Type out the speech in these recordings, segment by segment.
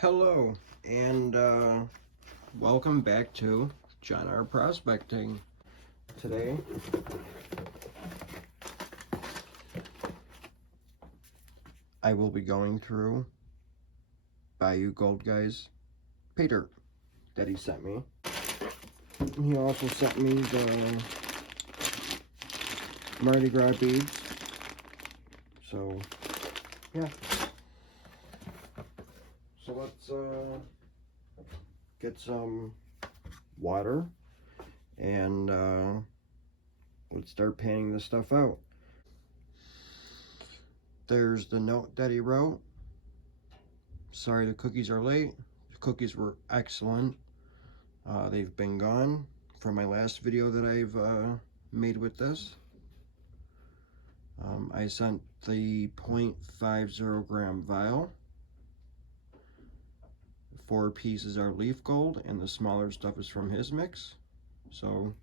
Hello, and welcome back to John R. Prospecting. Today, I will be going through Bayou Gold Guy's Paydirt that he sent me. He also sent me the Mardi Gras Beads. So, yeah. So let's get some water and let's start painting this stuff out. There's the note that he wrote. Sorry the cookies are late. The cookies were excellent. They've been gone from my last video that I've made with this. I sent the 0.50 gram vial. 4 pieces are leaf gold, and the smaller stuff is from his mix. So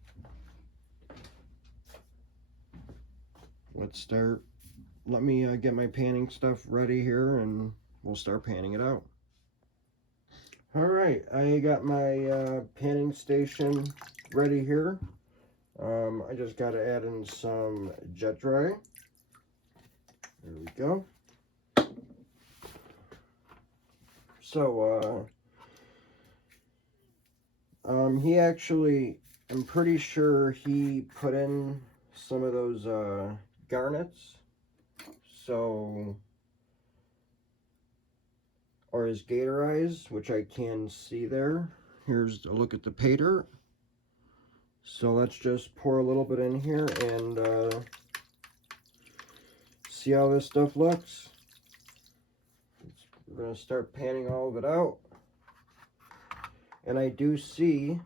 let's start. Let me get my painting stuff ready here, and we'll start painting it out. Alright, I got my painting station ready here. I just got to add in some jet dry. There we go. So, he actually, I'm pretty sure he put in some of those garnets. So, or his gator eyes, which I can see there. Here's a look at the Paydirt. So let's just pour a little bit in here and see how this stuff looks. We're going to start panning all of it out. And I do see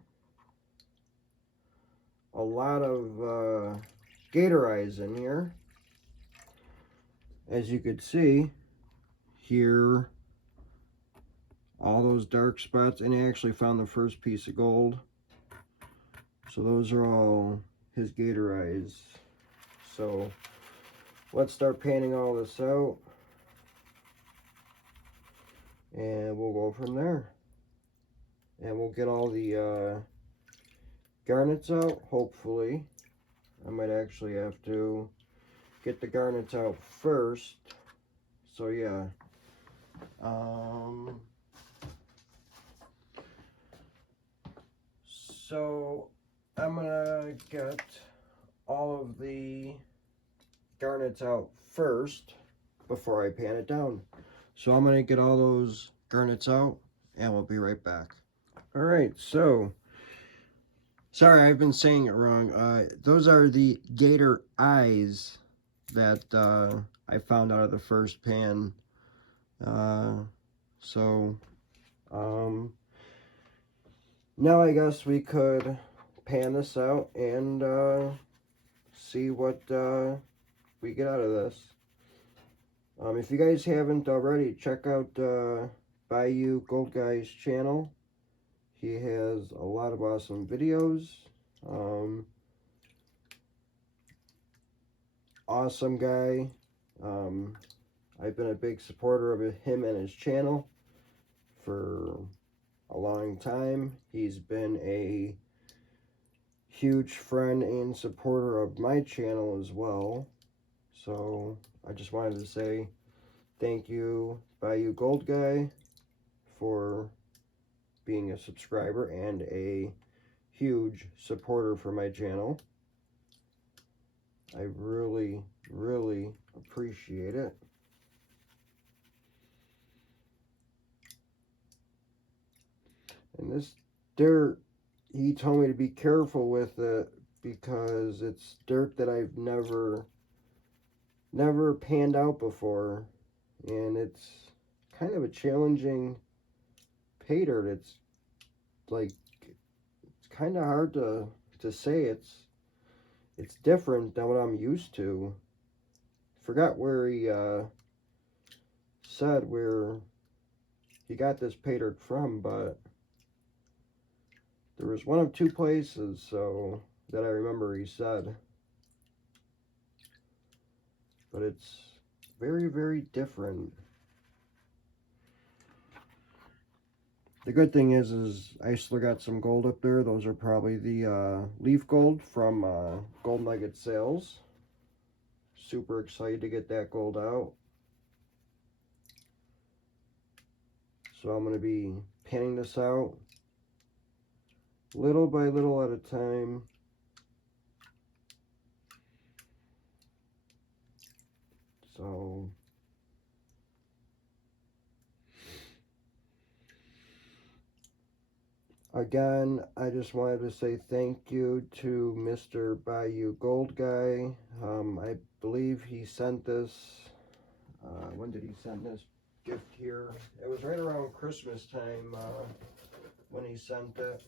a lot of gator eyes in here. As you could see here, all those dark spots, and I actually found the first piece of gold. So those are all his gator eyes. So let's start painting all this out, and we'll go from there. And we'll get all the garnets out, hopefully. I might actually have to get the garnets out first. So yeah. So I'm gonna get all of the garnets out first before I pan it down. So I'm gonna get all those garnets out and we'll be right back. Alright, so sorry, I've been saying it wrong. Those are the gator eyes that I found out of the first pan. Now I guess we could pan this out and see what we get out of this. If you guys haven't already, check out Bayou Gold Guy's channel. He has a lot of awesome videos. Awesome guy. I've been a big supporter of him and his channel for a long time. He's been a huge friend and supporter of my channel as well. So I just wanted to say thank you, Bayou Gold Guy, for being a subscriber and a huge supporter for my channel. I really, really appreciate it. And this dirt, he told me to be careful with it because it's dirt that I've never panned out before, and it's kind of a challenging pay dirt. It's like, it's kind of hard to say. It's different than what I'm used to. Forgot where he said where he got this pay dirt from, but there was one of 2 places so that I remember he said. But it's very, very different. The good thing is I still got some gold up there. Those are probably the leaf gold from Gold Nugget sales. Super excited to get that gold out. So I'm going to be panning this out little by little at a time. So again, I just wanted to say thank you to Mr. Bayou Gold Guy. I believe he sent this, when did he send this gift here? It was right around Christmas time when he sent it.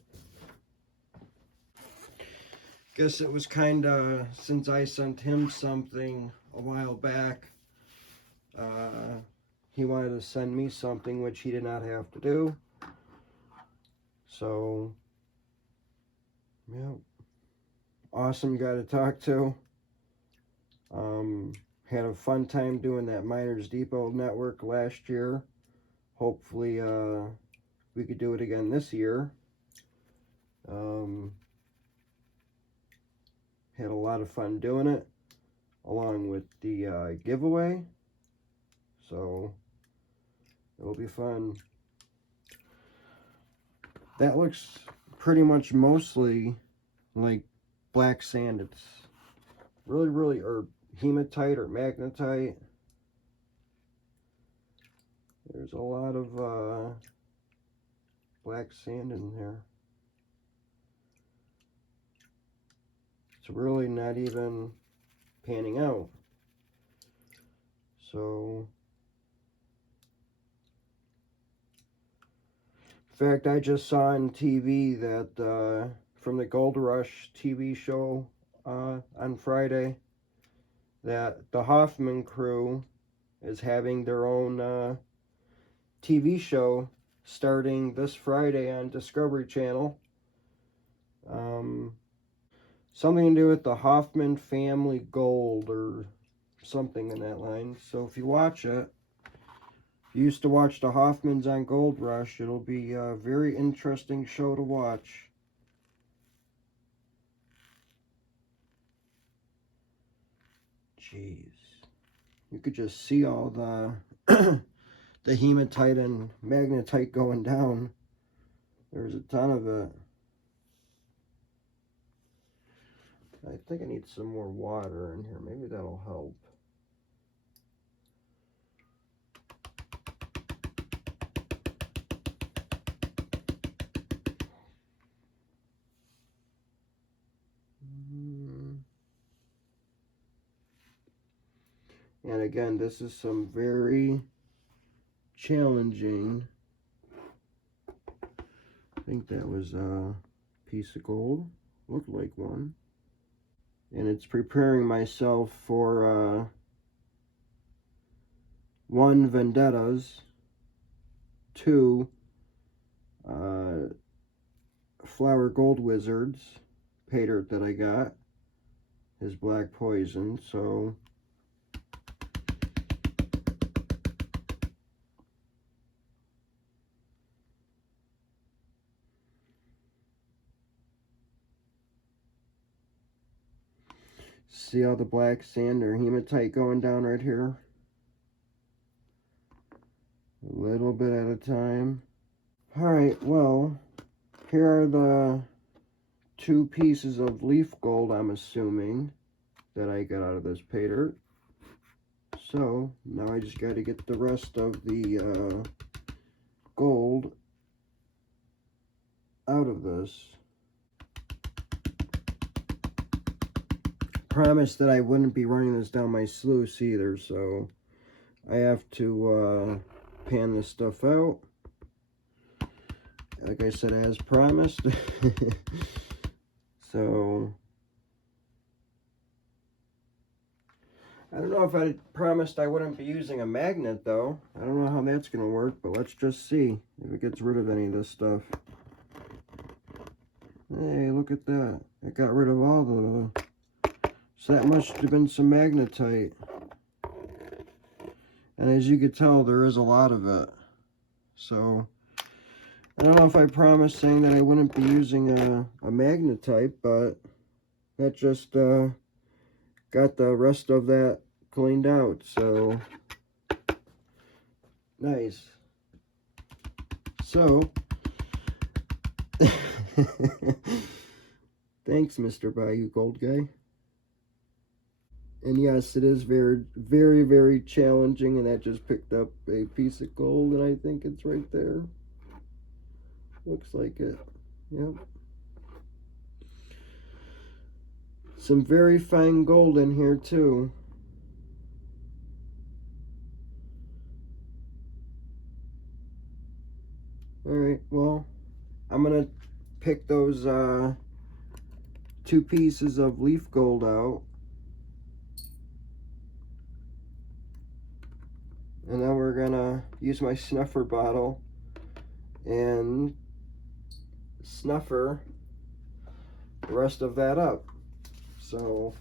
Guess it was kind of, since I sent him something a while back, he wanted to send me something which he did not have to do. So, yeah, awesome guy to talk to. Had a fun time doing that Miners Depot network last year. Hopefully, we could do it again this year. Had a lot of fun doing it, along with the giveaway. So, it'll be fun. That looks pretty much mostly like black sand. It's really, or hematite or magnetite. There's a lot of black sand in there. It's really not even panning out. So, in fact, I just saw on TV that from the Gold Rush TV show on Friday, that the Hoffman crew is having their own TV show starting this Friday on Discovery Channel. Something to do with the Hoffman family gold or something in that line. So if you watch it, if you used to watch the Hoffmans on Gold Rush, it'll be a very interesting show to watch. Jeez. You could just see all the the hematite and magnetite going down. There's a ton of it. I think I need some more water in here. Maybe that'll help. And again, this is some very challenging. I think that was a piece of gold. Looked like one. And it's preparing myself for 1, vendettas, 2, flower gold wizards, Paydirt that I got, his black poison. So see all the black sand or hematite going down right here? A little bit at a time. Alright, well, here are the 2 pieces of leaf gold, I'm assuming, that I got out of this Paydirt. So, now I just got to get the rest of the gold out of this. Promised that I wouldn't be running this down my sluice either, so I have to pan this stuff out. Like I said, as promised. So, I don't know if I promised I wouldn't be using a magnet, though. I don't know how that's going to work, but let's just see if it gets rid of any of this stuff. Hey, look at that. It got rid of all the... So that must have been some magnetite. And as you can tell, there is a lot of it. So, I don't know if I promised saying that I wouldn't be using a magnetite, but that just got the rest of that cleaned out, so nice. So, thanks, Mr. Bayou Gold Guy. And yes, it is very, very, very challenging, and I just picked up a piece of gold, and I think it's right there. Looks like it. Yep. Some very fine gold in here, too. Alright, well, I'm going to pick those 2 pieces of leaf gold out. And then we're going to use my snuffer bottle and snuffer the rest of that up. So,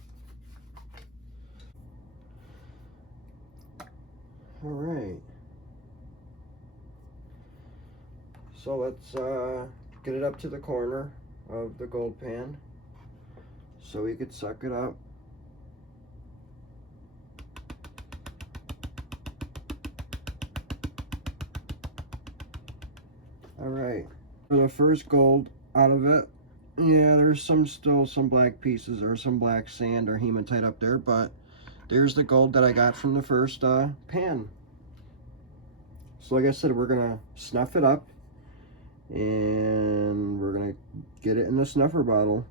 alright. So let's get it up to the corner of the gold pan so we could suck it up. Alright, for the first gold out of it, yeah, there's still some black pieces or some black sand or hematite up there, but there's the gold that I got from the first pan. So like I said, we're gonna snuff it up and we're gonna get it in the snuffer bottle.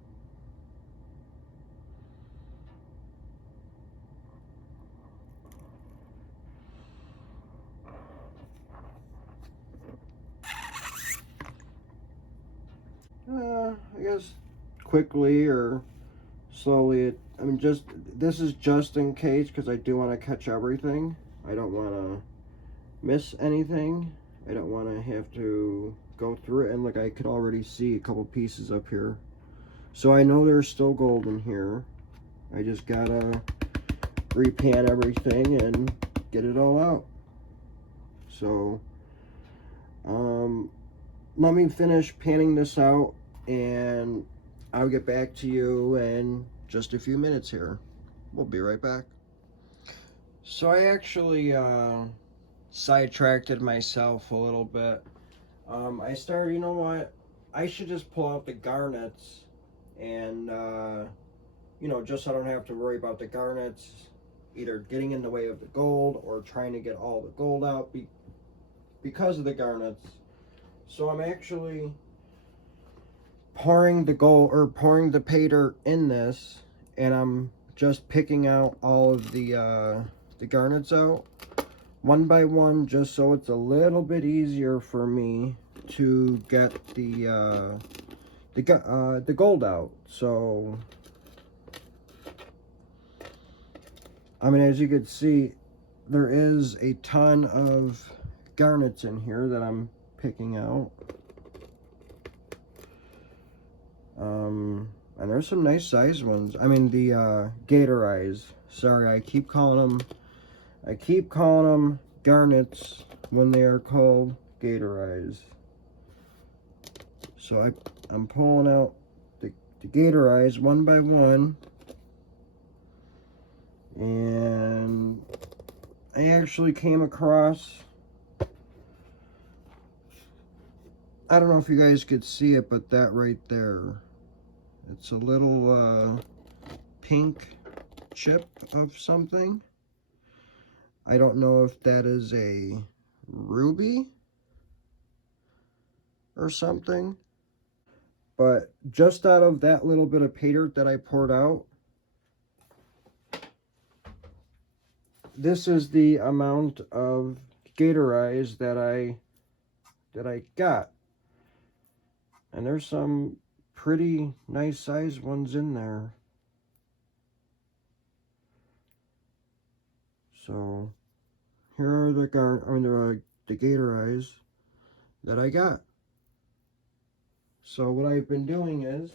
I guess quickly or slowly. I mean, this is just in case, because I do want to catch everything. I don't want to miss anything. I don't want to have to go through it. And look, I could already see a couple pieces up here, so I know there's still gold in here. I just gotta repan everything and get it all out. So let me finish panning this out, and I'll get back to you in just a few minutes here. We'll be right back. So I actually sidetracked myself a little bit. I started, you know what? I should just pull out the garnets and, you know, just so I don't have to worry about the garnets either getting in the way of the gold or trying to get all the gold out because of the garnets. So I'm actually pouring the gold, or pouring the pay dirt in this, and I'm just picking out all of the garnets out one by one, just so it's a little bit easier for me to get the gold out. So I mean, as you can see, there is a ton of garnets in here that I'm picking out. And there's some nice sized ones. I mean, the gator eyes. Sorry, I keep calling them garnets when they are called gator eyes. So I'm pulling out the gator eyes one by one. And I actually came across, I don't know if you guys could see it, but that right there, it's a little pink chip of something. I don't know if that is a ruby or something, but just out of that little bit of pay dirt that I poured out, this is the amount of gator eyes that I got. And there's some pretty nice sized ones in there. So here are the gator eyes that I got. So what I've been doing is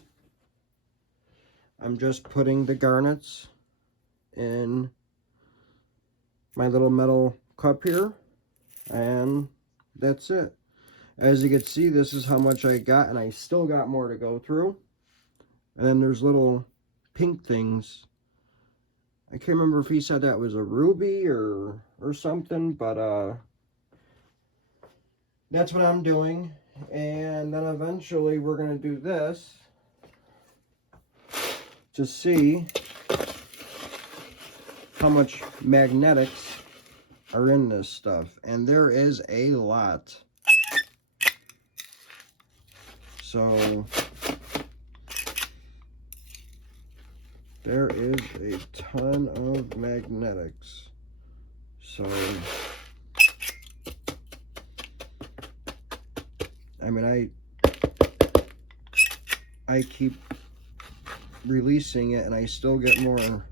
I'm just putting the garnets in my little metal cup here, and that's it. As you can see, this is how much I got, and I still got more to go through. And then there's little pink things. I can't remember if he said that was a ruby or something, but that's what I'm doing. And then eventually we're going to do this to see how much magnetics are in this stuff. And there is a lot. So there is a ton of magnetics. So I mean, I keep releasing it, and I still get more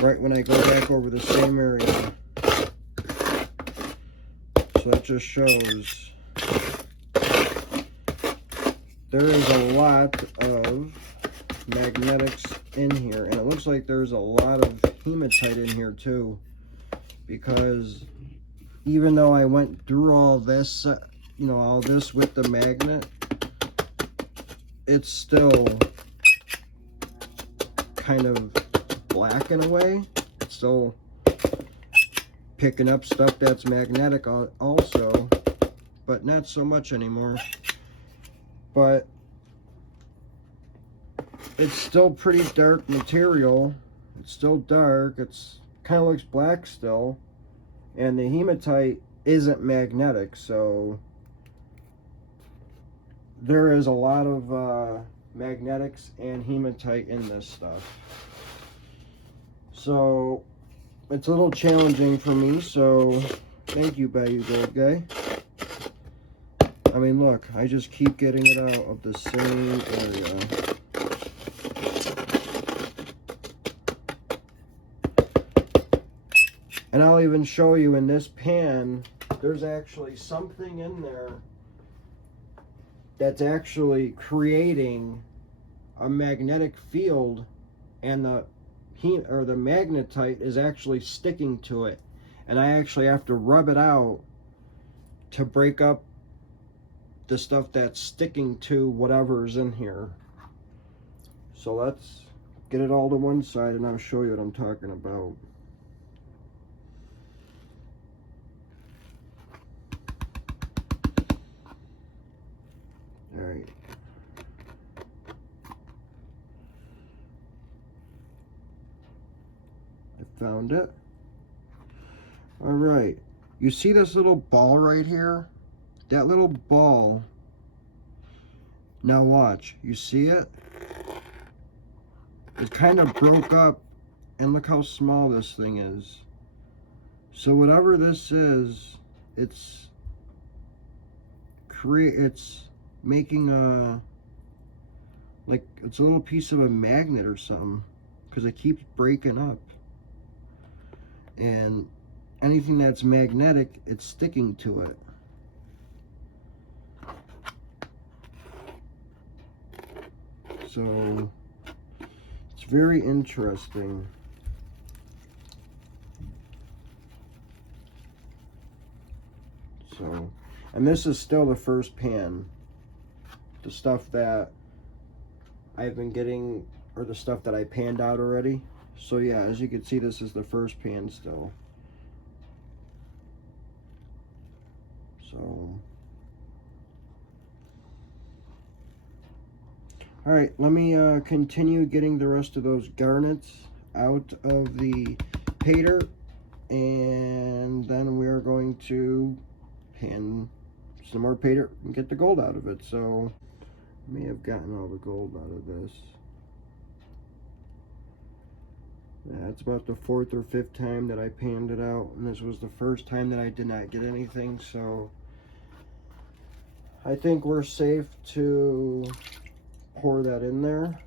right when I go back over the same area. So that just shows there is a lot of magnetics in here, and it looks like there's a lot of hematite in here too, because even though I went through all this, you know, all this with the magnet, it's still kind of black in a way. It's still picking up stuff that's magnetic also, but not so much anymore. But it's still pretty dark material. It's still dark. It's kind of looks black still, and the hematite isn't magnetic, so there is a lot of magnetics and hematite in this stuff. So it's a little challenging for me, so thank you, Bayou Gold Guy. I mean, look, I just keep getting it out of the same area. And I'll even show you in this pan, there's actually something in there that's actually creating a magnetic field, and the magnetite is actually sticking to it. And I actually have to rub it out to break up the stuff that's sticking to whatever's in here. So let's get it all to one side and I'll show you what I'm talking about. Alright. I found it. Alright. You see this little ball right here? That little ball. Now watch. You see it? It kind of broke up, and look how small this thing is. So whatever this is, it's making a, like, it's a little piece of a magnet or something, because it keeps breaking up. And anything that's magnetic, it's sticking to it. So it's very interesting. So, and this is still the first pan. The stuff that I've been getting, or the stuff that I panned out already. So yeah, as you can see, this is the first pan still. So, all right, let me continue getting the rest of those garnets out of the Paydirt, and then we're going to pan some more Paydirt and get the gold out of it. So I may have gotten all the gold out of this. Yeah, it's about the 4th or 5th time that I panned it out, and this was the first time that I did not get anything, so I think we're safe to pour that in there.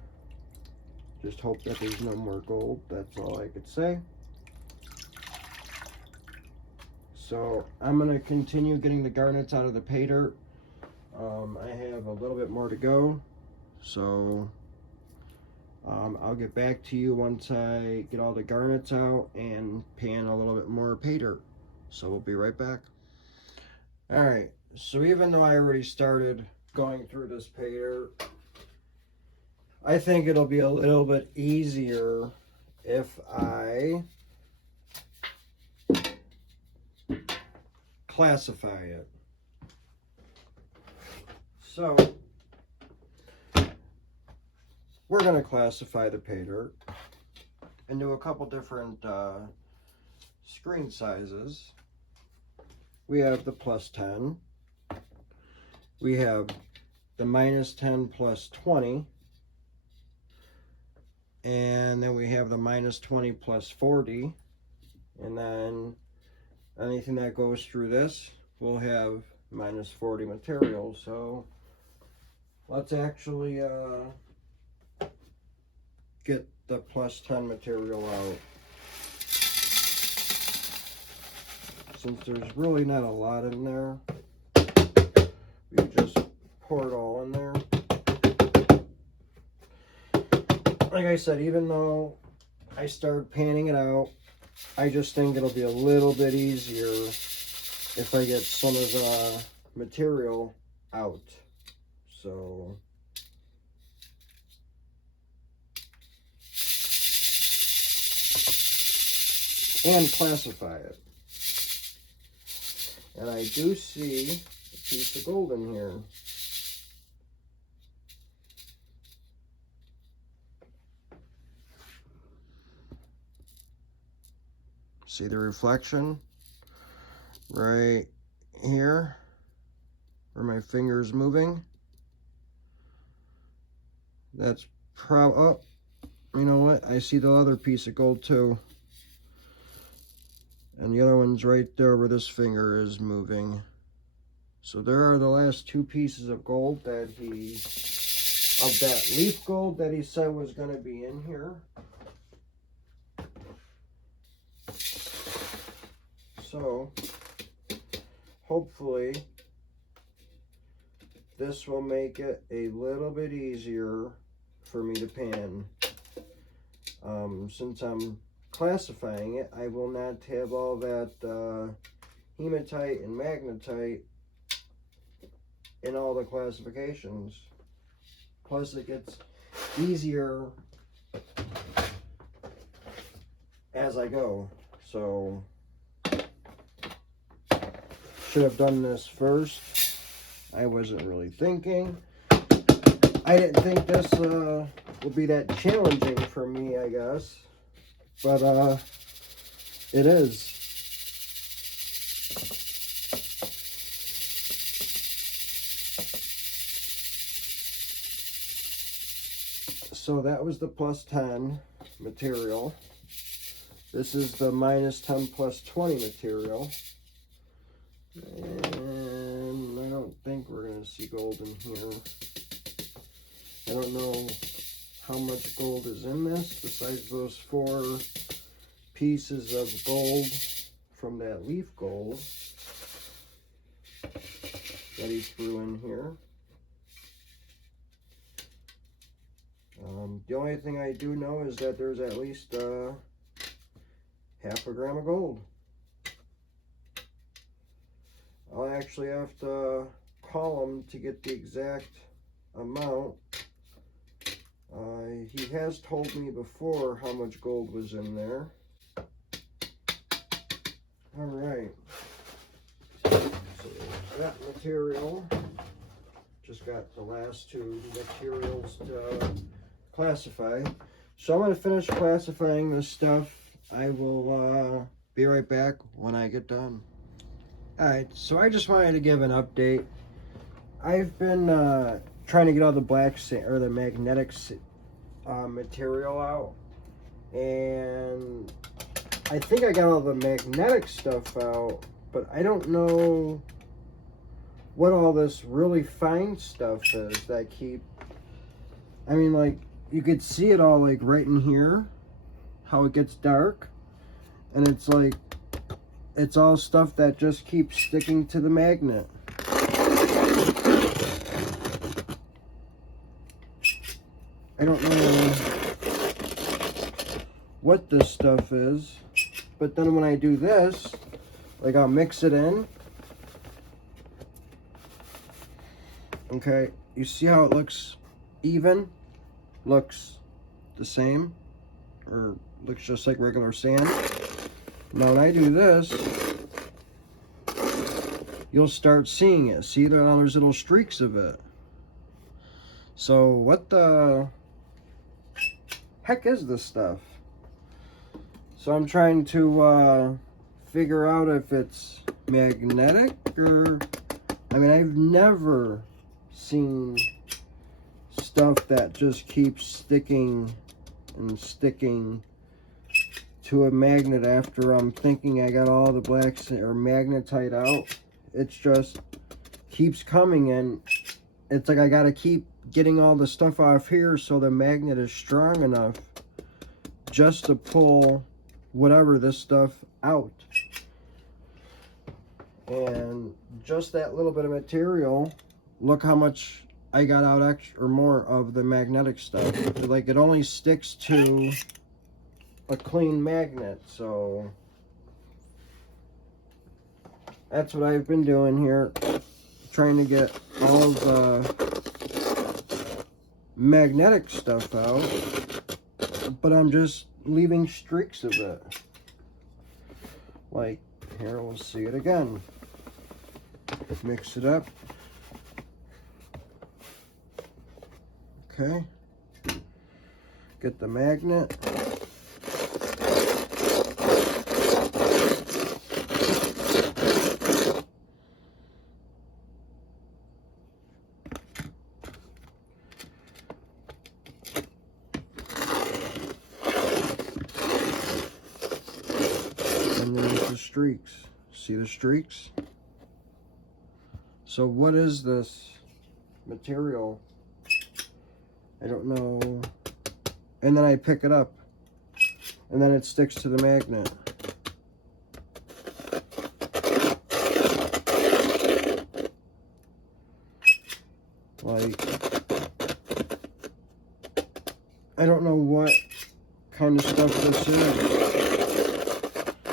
Just hope that there's no more gold. That's all I could say. So I'm going to continue getting the garnets out of the Paydirt. I have a little bit more to go, so I'll get back to you once I get all the garnets out and pan a little bit more Paydirt. So we'll be right back. Alright, So even though I already started going through this Paydirt, I think it'll be a little bit easier if I classify it. So we're going to classify the Paydirt into a couple different screen sizes. We have the +10. We have the -10 +20. And then we have the -20 +40. And then anything that goes through this will have -40 material. So let's actually get the +10 material out. Since there's really not a lot in there, we just pour it all in there. Like I said, even though I started panning it out, I just think it'll be a little bit easier if I get some of the material out. So and classify it. And I do see a piece of gold in here. See the reflection right here where my finger is moving? That's oh, you know what? I see the other piece of gold too. And the other one's right there where this finger is moving. So there are the last two pieces of gold that of that leaf gold that he said was going to be in here. So hopefully this will make it a little bit easier for me to pan. Since I'm classifying it, I will not have all that hematite and magnetite in all the classifications. Plus it gets easier as I go. So should have done this first. I wasn't really thinking. I didn't think this would be that challenging for me, I guess. But it is. So that was the +10 material. This is the -10 +20 material. And I don't think we're going to see gold in here. I don't know how much gold is in this besides those 4 pieces of gold from that leaf gold that he threw in here. The only thing I do know is that there's at least half a gram of gold. I'll actually have to call him to get the exact amount. He has told me before how much gold was in there. Alright. So that material. Just got the last 2 materials to classify. So I'm going to finish classifying this stuff. I will be right back when I get done. Alright, so I just wanted to give an update. I've been trying to get all the black sand or the magnetic material out, and I think I got all the magnetic stuff out, but I don't know what all this really fine stuff is that I mean, like, you could see it all, like, right in here, how it gets dark, and it's like, it's all stuff that just keeps sticking to the magnet. I don't know what this stuff is, but then when I do this, like, I'll mix it in, Okay, you see how it looks even? Looks the same, or looks just like regular sand. Now when I do this, you'll start seeing it. See, there's little streaks of it. So what the heck is this stuff? So I'm trying to figure out if it's magnetic, or I mean, I've never seen stuff that just keeps sticking and sticking to a magnet after I'm thinking I got all the blacks or magnetite out. It's just keeps coming, and it's like I gotta keep getting all the stuff off here so the magnet is strong enough just to pull whatever this stuff out. And just that little bit of material, look how much I got out extra or more of the magnetic stuff. Like, it only sticks to a clean magnet, so that's what I've been doing here, trying to get all the magnetic stuff out, but I'm just leaving streaks of it. Like, here, we'll see it again. Mix it up. Okay. Get the magnet. And there's the streaks. See the streaks? So what is this material? I don't know. And then I pick it up, and then it sticks to the magnet. Like, I don't know what kind of stuff this is.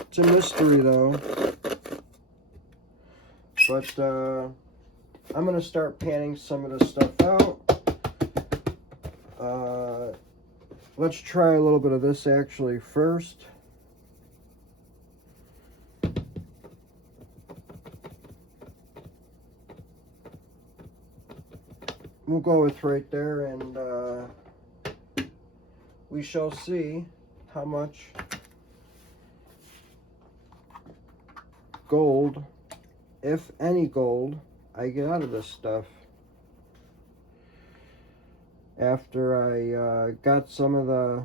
It's a mystery though. But I'm gonna start panning some of this stuff out. Let's try a little bit of this actually first. We'll go with right there, and we shall see how much gold, if any gold, I get out of this stuff. After I got some of the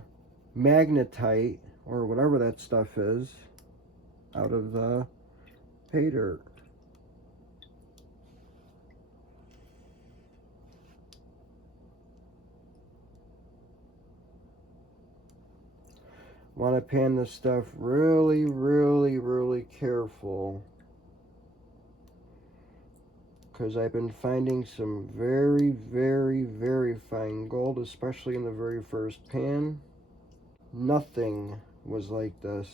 magnetite, or whatever that stuff is, out of the Paydirt. Want to pan this stuff really, really, really careful, because I've been finding some very, very, very fine gold, especially in the very first pan. Nothing was like this.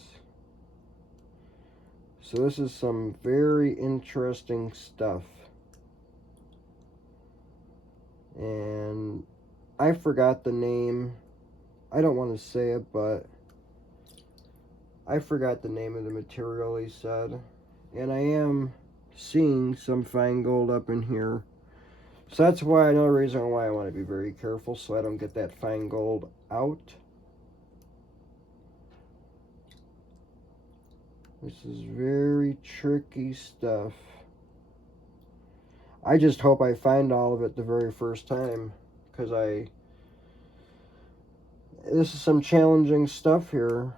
So this is some very interesting stuff. And I forgot the name. I don't want to say it, but I forgot the name of the material he said. And I am seeing some fine gold up in here, so that's why, another reason why I want to be very careful so I don't get that fine gold out. This is very tricky stuff. I just hope I find all of it the very first time, because this is some challenging stuff here.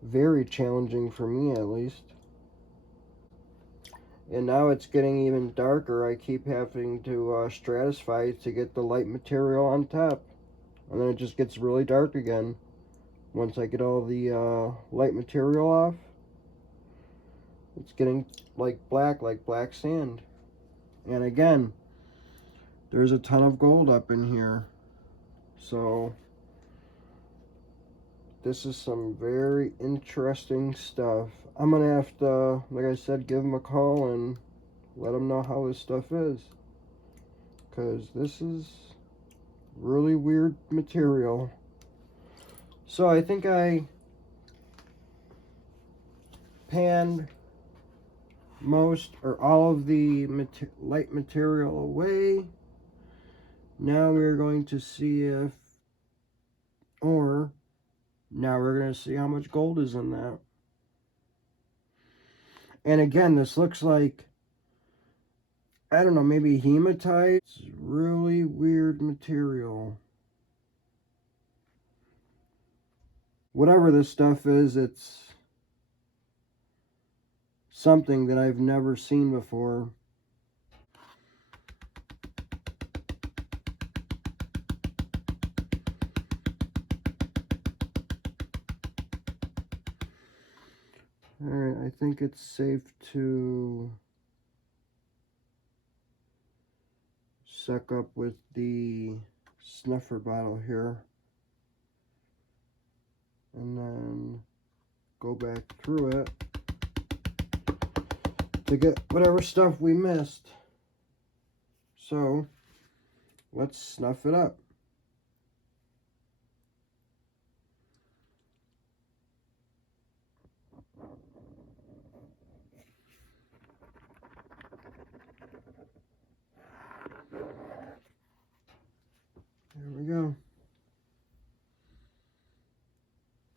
Very challenging for me, at least. And now it's getting even darker. I keep having to stratify to get the light material on top. And then it just gets really dark again. Once I get all the light material off, it's getting like black sand. And again, there's a ton of gold up in here. So this is some very interesting stuff. I'm going to have to, like I said, give them a call and let them know how this stuff is. because this is really weird material. So I think I panned most or all of the light material away. Now we're going to see if, or now we're going to see how much gold is in that. And again, this looks like, I don't know, maybe hematite. It's really weird material. Whatever this stuff is, it's something that I've never seen before. Alright, I think it's safe to suck up with the snuffer bottle here. And then go back through it to get whatever stuff we missed. So, let's snuff it up. There we go.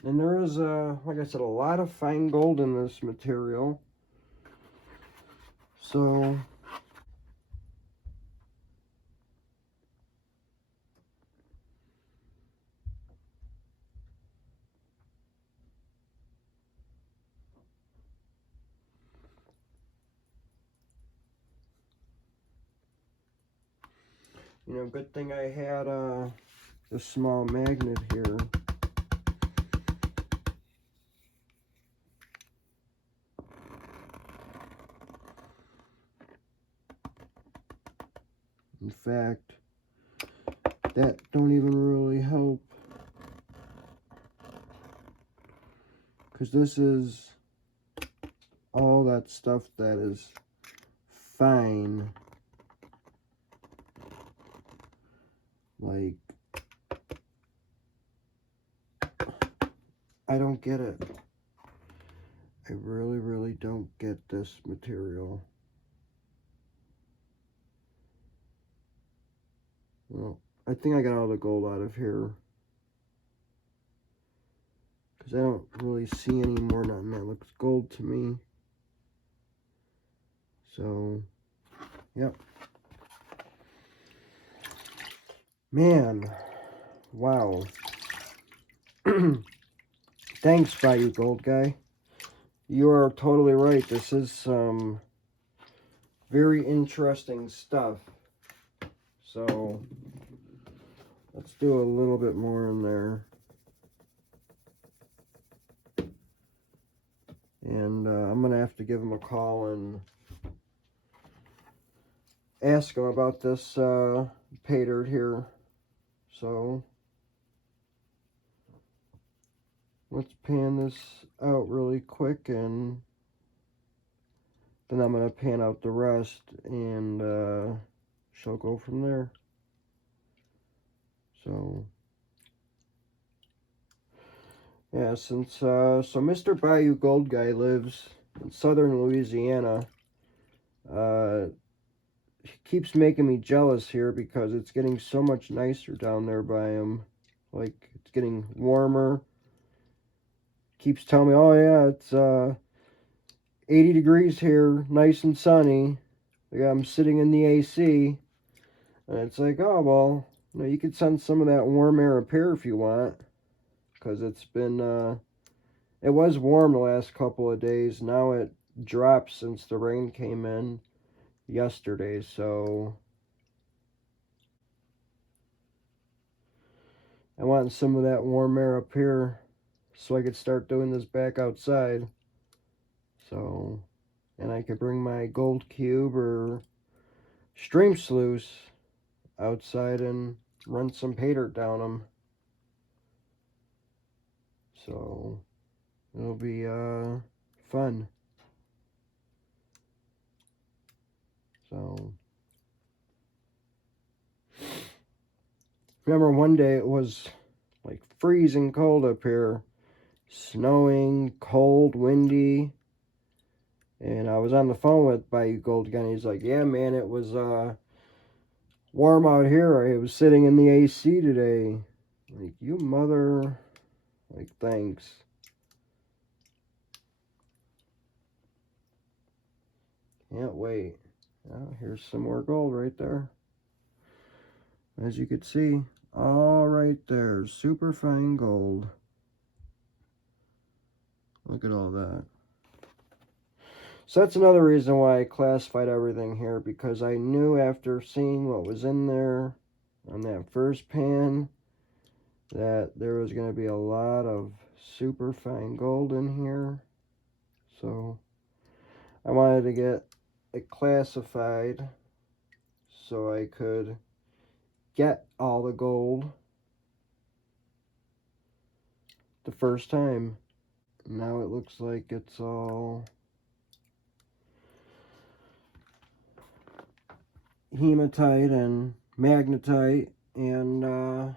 And there is, like I said, a lot of fine gold in this material. So, you know, good thing I had this small magnet here. In fact, that don't even really help, because this is all that stuff that is fine. Like, I don't get it. I really, really don't get this material. Well, I think I got all the gold out of here, because I don't really see any more. Nothing that looks gold to me. So, yep. Man, wow. Thanks, Bayou Gold Guy. You are totally right. This is some very interesting stuff. So, let's do a little bit more in there. And I'm going to have to give him a call and ask him about this Paydirt here. So, let's pan this out really quick, and then I'm going to pan out the rest, and she'll go from there. So, yeah, since, so Mr. Bayou Gold Guy lives in southern Louisiana. He keeps making me jealous here because it's getting so much nicer down there by him. Like, it's getting warmer. Keeps telling me, oh yeah, it's 80 degrees here, nice and sunny. Like, I'm sitting in the AC. And it's like, oh, well, you know, you could send some of that warm air up here if you want. Because it's been, it was warm the last couple of days. Now it dropped since the rain came in yesterday, so I want some of that warm air up here so I could start doing this back outside. So, and I could bring my gold cube or stream sluice outside and run some Paydirt down them. So, it'll be fun. So, remember one day it was like freezing cold up here, snowing, cold, windy, and I was on the phone with Bayou Gold Guy, and he's like, yeah, man, it was warm out here. I was sitting in the AC today. Like, you mother, like, thanks. Can't wait. Oh, here's some more gold right there. As you can see, all right there, super fine gold. Look at all that. So that's another reason why I classified everything here, because I knew after seeing what was in there on that first pan that there was going to be a lot of super fine gold in here. So I wanted to get it classified so I could get all the gold the first time. Now it looks like it's all hematite and magnetite and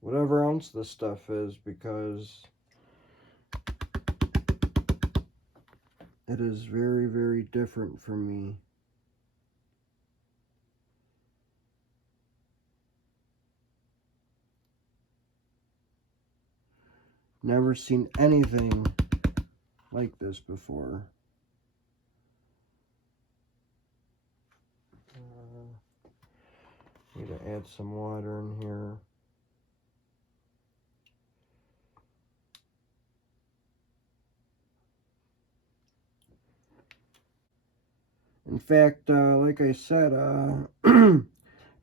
whatever else this stuff is, because it is very, very different from me. Never seen anything like this before. Need to add some water in here. In fact, like I said,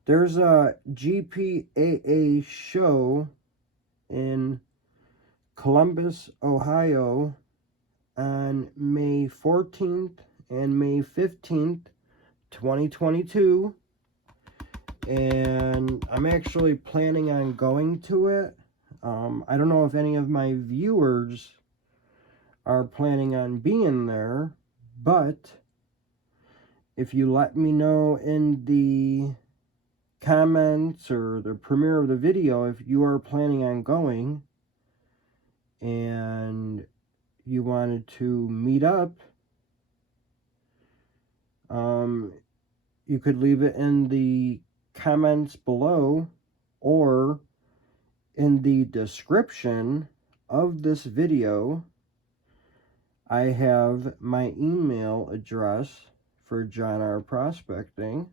there's a GPAA show in Columbus, Ohio on May 14th and May 15th, 2022. And I'm actually planning on going to it. I don't know if any of my viewers are planning on being there, but if you let me know in the comments or the premiere of the video if you are planning on going and you wanted to meet up, you could leave it in the comments below or in the description of this video. I have my email address for John R. Prospecting.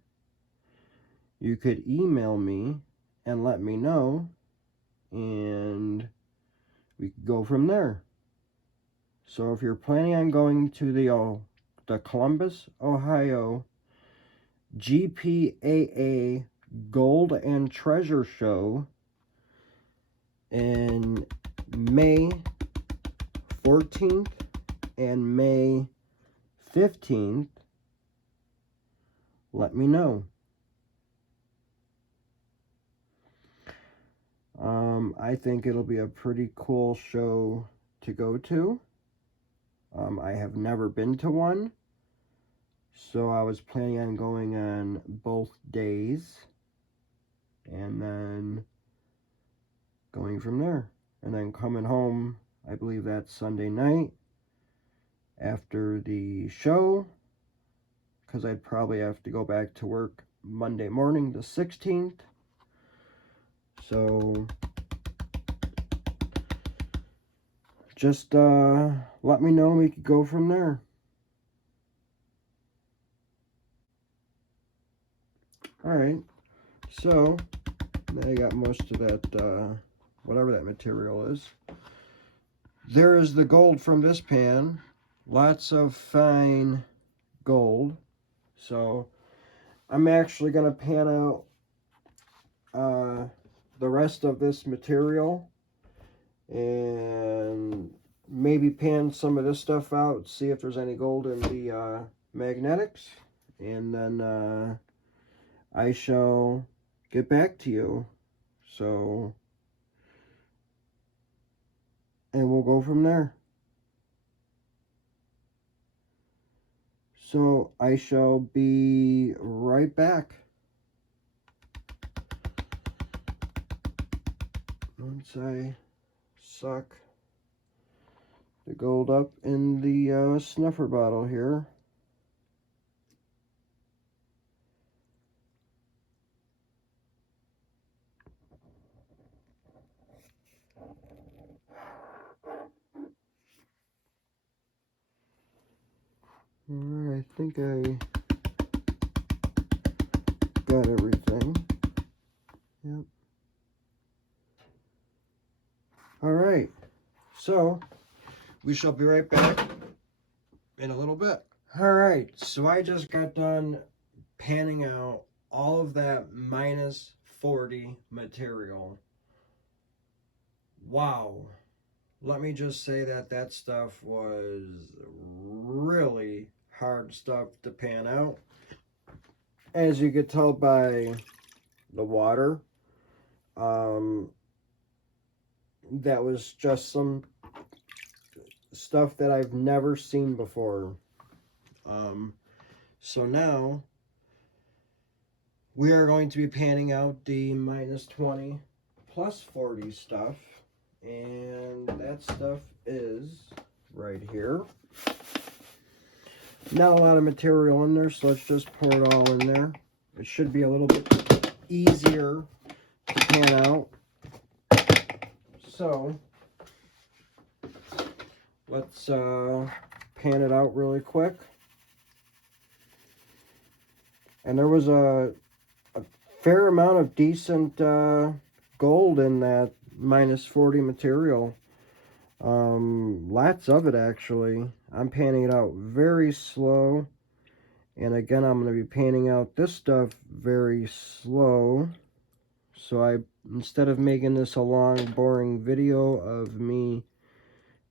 You could email me and let me know, and we could go from there. So if you're planning on going to the Columbus, Ohio GPAA Gold and Treasure Show in May 14th and May 15th, let me know. I think it'll be a pretty cool show to go to. I have never been to one, so I was planning on going on both days and then going from there, and then coming home. I believe that's Sunday night after the show, because I'd probably have to go back to work Monday morning, the 16th. So just let me know, we could go from there. Alright, so now I got most of that, whatever that material is. There is the gold from this pan. Lots of fine gold. So I'm actually going to pan out the rest of this material and maybe pan some of this stuff out, see if there's any gold in the magnetics, and then I shall get back to you. So, and we'll go from there. So I shall be right back. once I suck the gold up in the snuffer bottle here. Alright, I think I got everything. Yep. Alright, so we shall be right back in a little bit. Alright, so I just got done panning out all of that minus 40 material. Wow. Let me just say that that stuff was really hard stuff to pan out. As you could tell by the water, that was just some stuff that I've never seen before. So now we are going to be panning out the minus 20 plus 40 stuff, and that stuff is right here. Not a lot of material in there, so let's just pour it all in there. It should be a little bit easier to pan out. So let's pan it out really quick. And there was a fair amount of decent gold in that minus 40 material. Lots of it, actually. I'm panning it out very slow. And again, I'm going to be panning out this stuff very slow. So instead of making this a long, boring video of me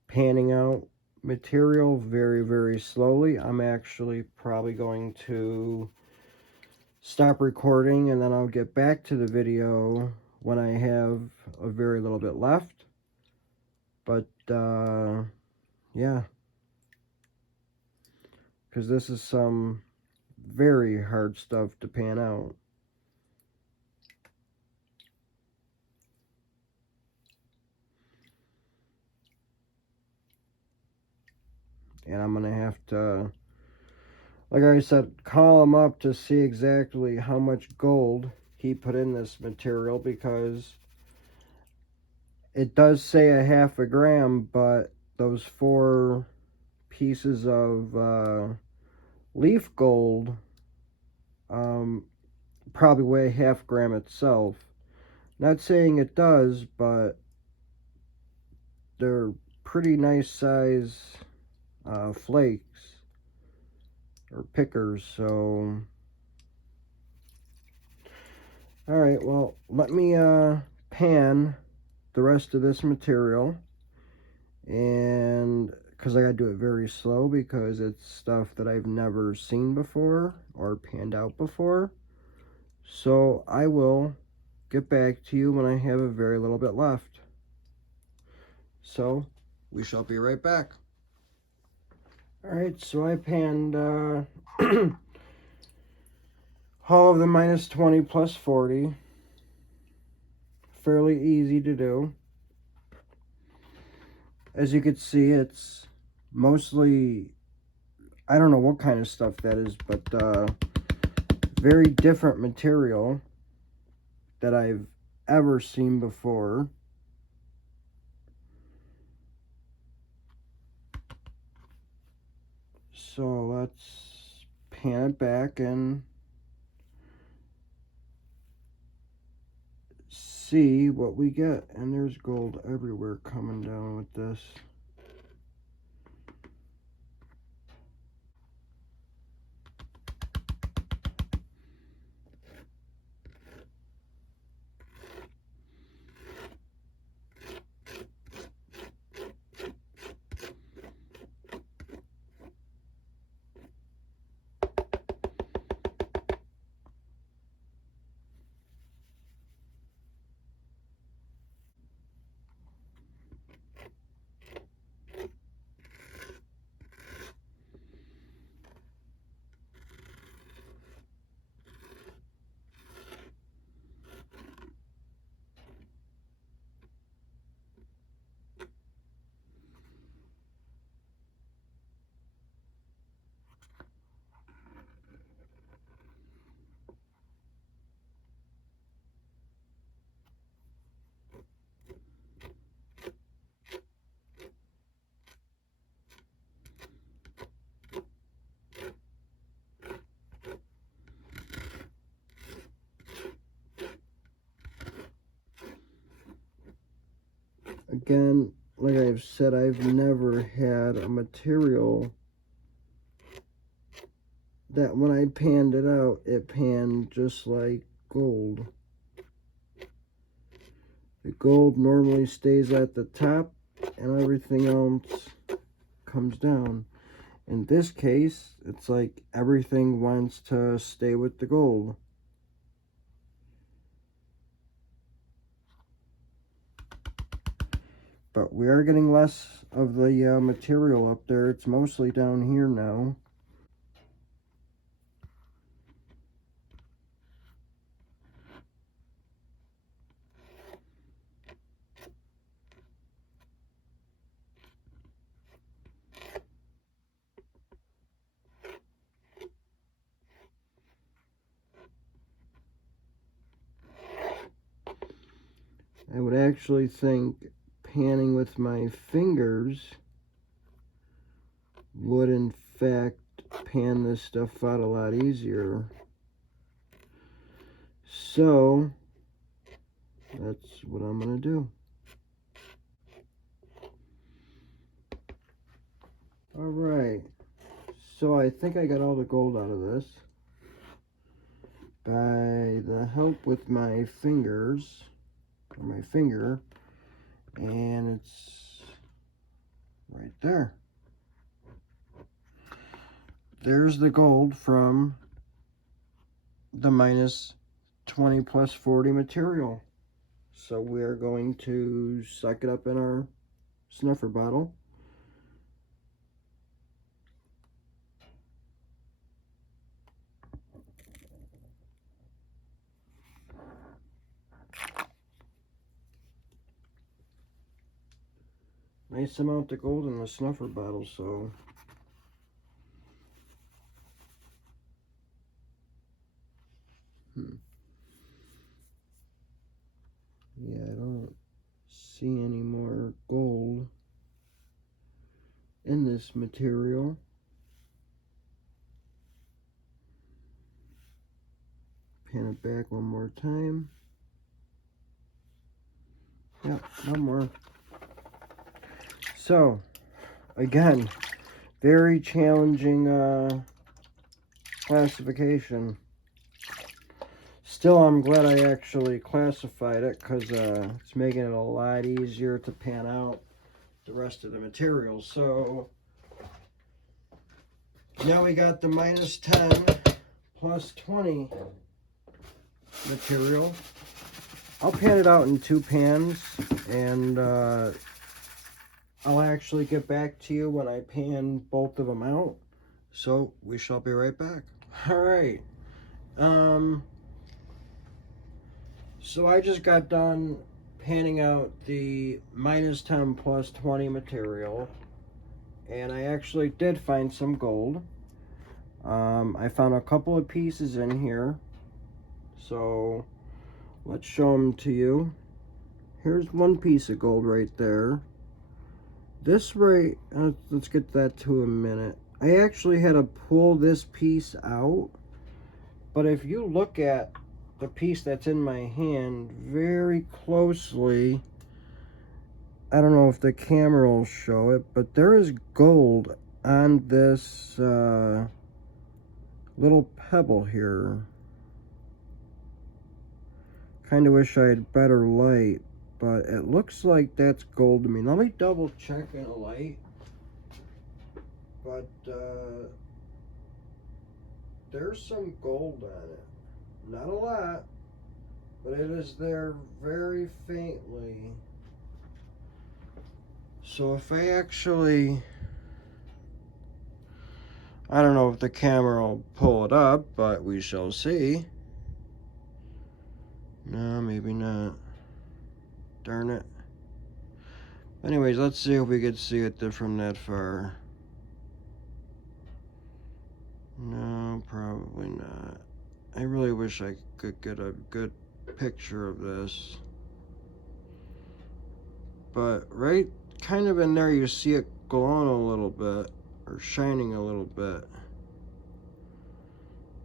panning out material very, very slowly, I'm actually probably going to stop recording, and then I'll get back to the video when I have a very little bit left. But yeah, because this is some very hard stuff to pan out. And I'm gonna have to, like I said, call him up to see exactly how much gold he put in this material, because it does say a half a gram, but those 4 pieces of leaf gold probably weigh half gram itself. Not saying it does, but they're pretty nice size flakes or pickers. So alright, well, let me pan the rest of this material, and because I gotta do it very slow because it's stuff that I've never seen before or panned out before. So I will get back to you when I have a very little bit left. So we shall be right back. Alright, so I panned all of the minus 20 plus 40. Fairly easy to do. As you can see, it's mostly, I don't know what kind of stuff that is, but very different material that I've ever seen before. So let's pan it back and see what we get. And there's gold everywhere coming down with this. again, like I've said, I've never had a material that when I panned it out, it panned just like gold. The gold normally stays at the top and everything else comes down. In this case, it's like everything wants to stay with the gold. But we are getting less of the material up there. It's mostly down here now. I would actually think panning with my fingers would in fact pan this stuff out a lot easier. So that's what I'm going to do. Alright, so I think I got all the gold out of this by the help with my fingers, or my finger, and it's right there. There's the gold from the minus 20 plus 40 material. So we're going to suck it up in our snuffer bottle. Nice amount of gold in the snuffer bottle, so yeah, I don't see any more gold in this material. Pan it back one more time. Yep, no more. So, again, very challenging classification. Still, I'm glad I actually classified it because it's making it a lot easier to pan out the rest of the material. So, now we got the minus 10 plus 20 material. I'll pan it out in 2 pans, and I'll actually get back to you when I pan both of them out. So we shall be right back. All right. So I just got done panning out the minus 10 plus 20 material, and I actually did find some gold. I found a couple of pieces in here, so let's show them to you. Here's one piece of gold right there. This right, let's get that to a minute. I actually had to pull this piece out, but if you look at the piece that's in my hand very closely, I don't know if the camera will show it, but there is gold on this little pebble here. Kind of wish I had better light, but it looks like that's gold to me. Let me double check in a light. But there's some gold on it. Not a lot, but it is there very faintly. So if I actually, I don't know if the camera will pull it up, but we shall see. No, maybe not. Darn it. Anyways, let's see if we could see it from that far. No, probably not. I really wish I could get a good picture of this. But right kind of in there you see it glowing a little bit, or shining a little bit.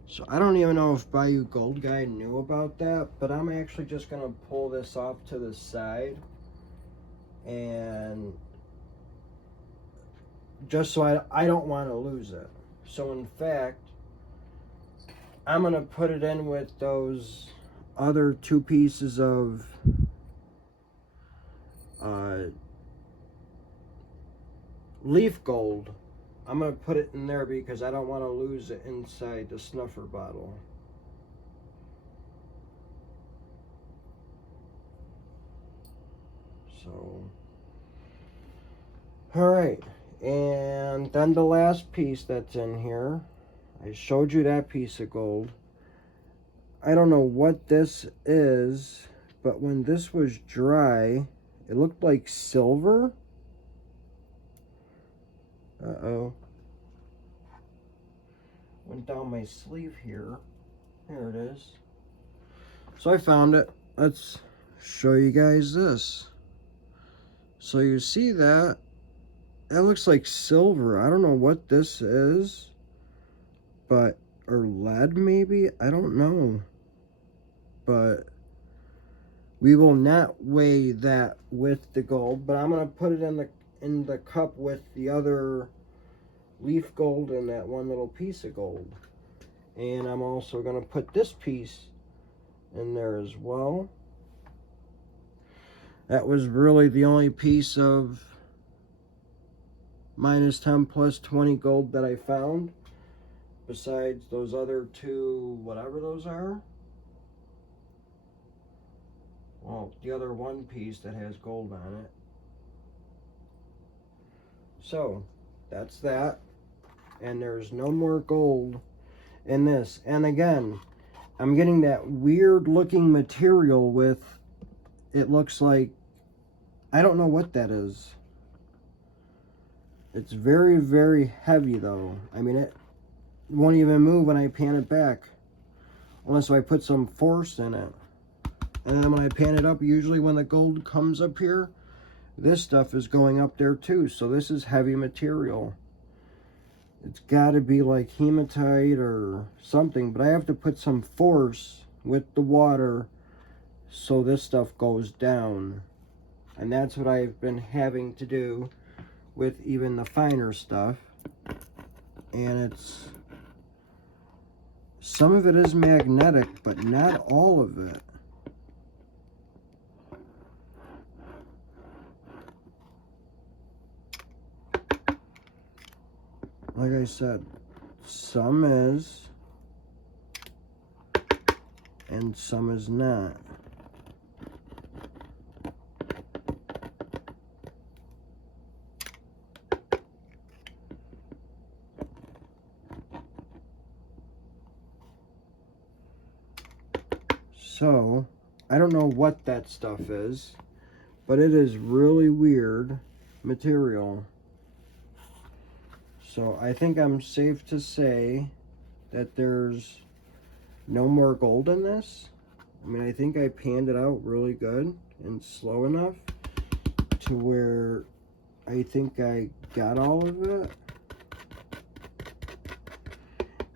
So I don't even know if Bayou Gold Guy knew about that, but I'm actually just going to pull this off to the side and just so I don't want to lose it. So in fact, I'm going to put it in with those other 2 pieces of leaf gold. I'm going to put it in there because I don't want to lose it inside the snuffer bottle. So, alright, and then the last piece that's in here, I showed you that piece of gold. I don't know what this is, but when this was dry, it looked like silver. Uh-oh. Went down my sleeve here. Here it is. So I found it. Let's show you guys this. So you see that? That looks like silver. I don't know what this is, but, or lead maybe? I don't know. But we will not weigh that with the gold, but I'm going to put it in the cup with the other leaf gold and that one little piece of gold. And I'm also going to put this piece in there as well. That was really the only piece of -10 plus 20 gold that I found, besides those other 2, whatever those are. Well, the other 1 piece that has gold on it. So, that's that. And there's no more gold in this. And again, I'm getting that weird looking material with, it looks like, I don't know what that is. It's very, very heavy though. I mean, it won't even move when I pan it back, unless I put some force in it. And then when I pan it up, usually when the gold comes up here, this stuff is going up there too. So this is heavy material. It's got to be like hematite or something, but I have to put some force with the water so this stuff goes down. And that's what I've been having to do with even the finer stuff. And it's, some of it is magnetic, but not all of it. Like I said, some is, and some is not. So, I don't know what that stuff is, but it is really weird material. So I think I'm safe to say that there's no more gold in this. I mean, I think I panned it out really good and slow enough to where I think I got all of it.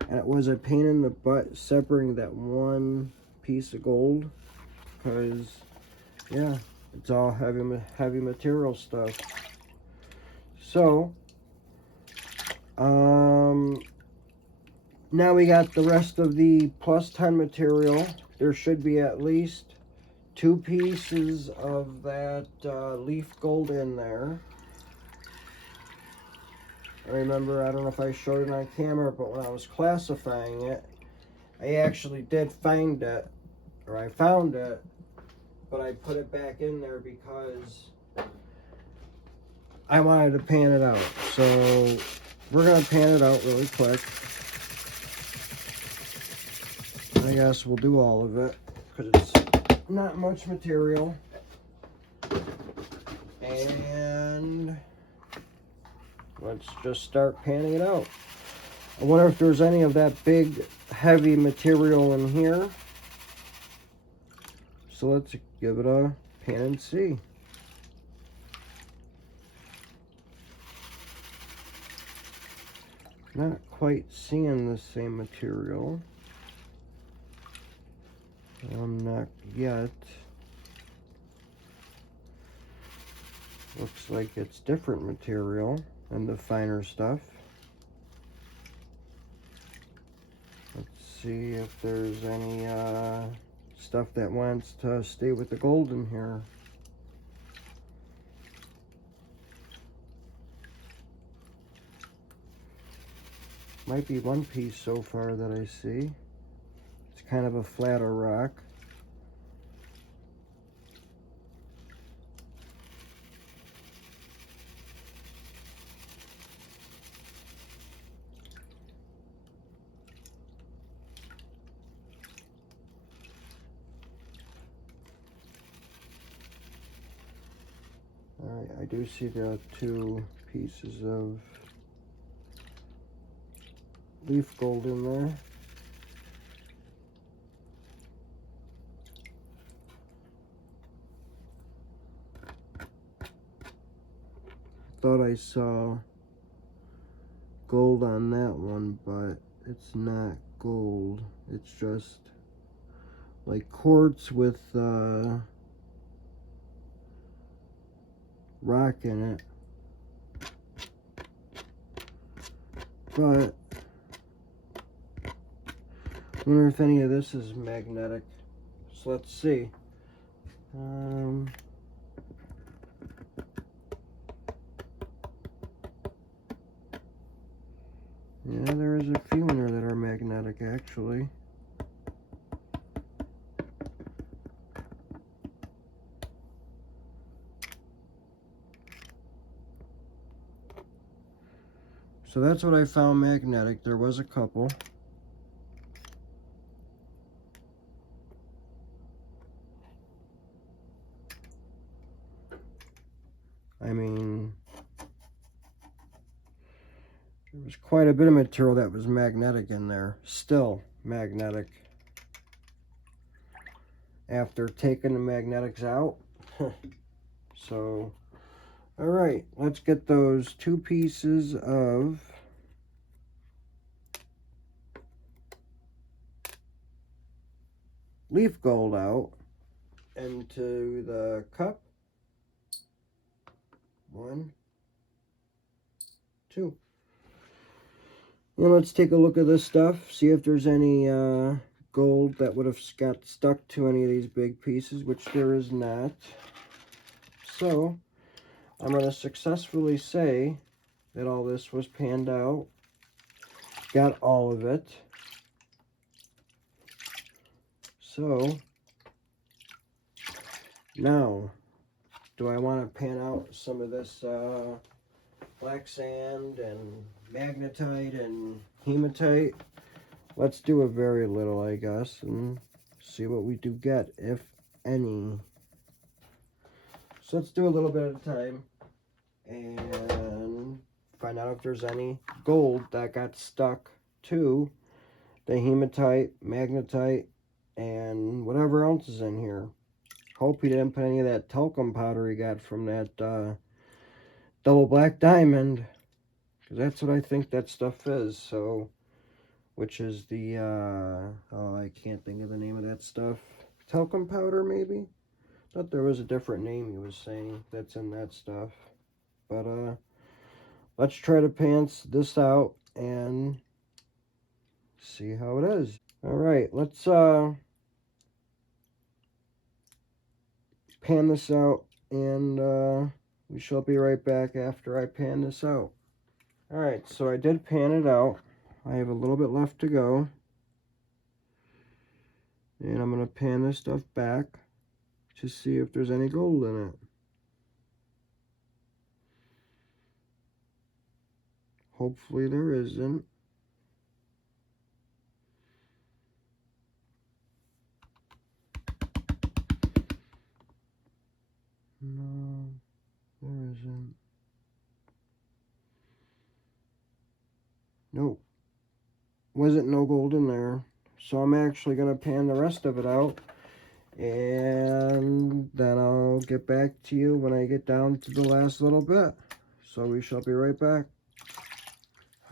And it was a pain in the butt separating that 1 piece of gold, because yeah, it's all heavy material stuff. So now we got the rest of the plus 10 material. There should be at least 2 pieces of that leaf gold in there. I remember, I don't know if I showed it on camera, but when I was classifying it, I actually did find it, or I found it, but I put it back in there because I wanted to pan it out. So we're going to pan it out really quick. I guess we'll do all of it because it's not much material. And let's just start panning it out. I wonder if there's any of that big heavy material in here. So let's give it a pan and see. Not quite seeing the same material. I'm not yet. Looks like it's different material than the finer stuff. Let's see if there's any stuff that wants to stay with the gold in here. Might be one piece so far that I see. It's kind of a flatter rock. Alright, I do see the two pieces of leaf gold in there. Thought I saw gold on that one, but it's not gold. It's just like quartz with rock in it. But I wonder if any of this is magnetic. So let's see. Yeah, there is a few in there that are magnetic, actually. So that's what I found magnetic. There was a couple. I mean, there was quite a bit of material that was magnetic in there. Still magnetic. After taking the magnetics out. So, alright, let's get those two pieces of leaf gold out into the cup. 1, 2. And let's take a look at this stuff, see if there's any gold that would have got stuck to any of these big pieces, which there is not. So I'm going to successfully say that all this was panned out. Got all of it. So now, do I want to pan out some of this black sand and magnetite and hematite? Let's do a very little, I guess, and see what we do get, if any. So let's do a little bit at a time and find out if there's any gold that got stuck to the hematite, magnetite, and whatever else is in here. Hope he didn't put any of that talcum powder he got from that double black diamond, because that's what I think that stuff is. So, which is the oh, I can't think of the name of that stuff. Talcum powder, maybe. Thought there was a different name he was saying that's in that stuff. But let's try to pants this out and see how it is. All right, let's pan this out, and we shall be right back after I pan this out. All right, so I did pan it out. I have a little bit left to go, and I'm going to pan this stuff back to see if there's any gold in it. Hopefully there isn't. No, there isn't. Nope. Wasn't no gold in there. So I'm actually going to pan the rest of it out, and then I'll get back to you when I get down to the last little bit. So we shall be right back.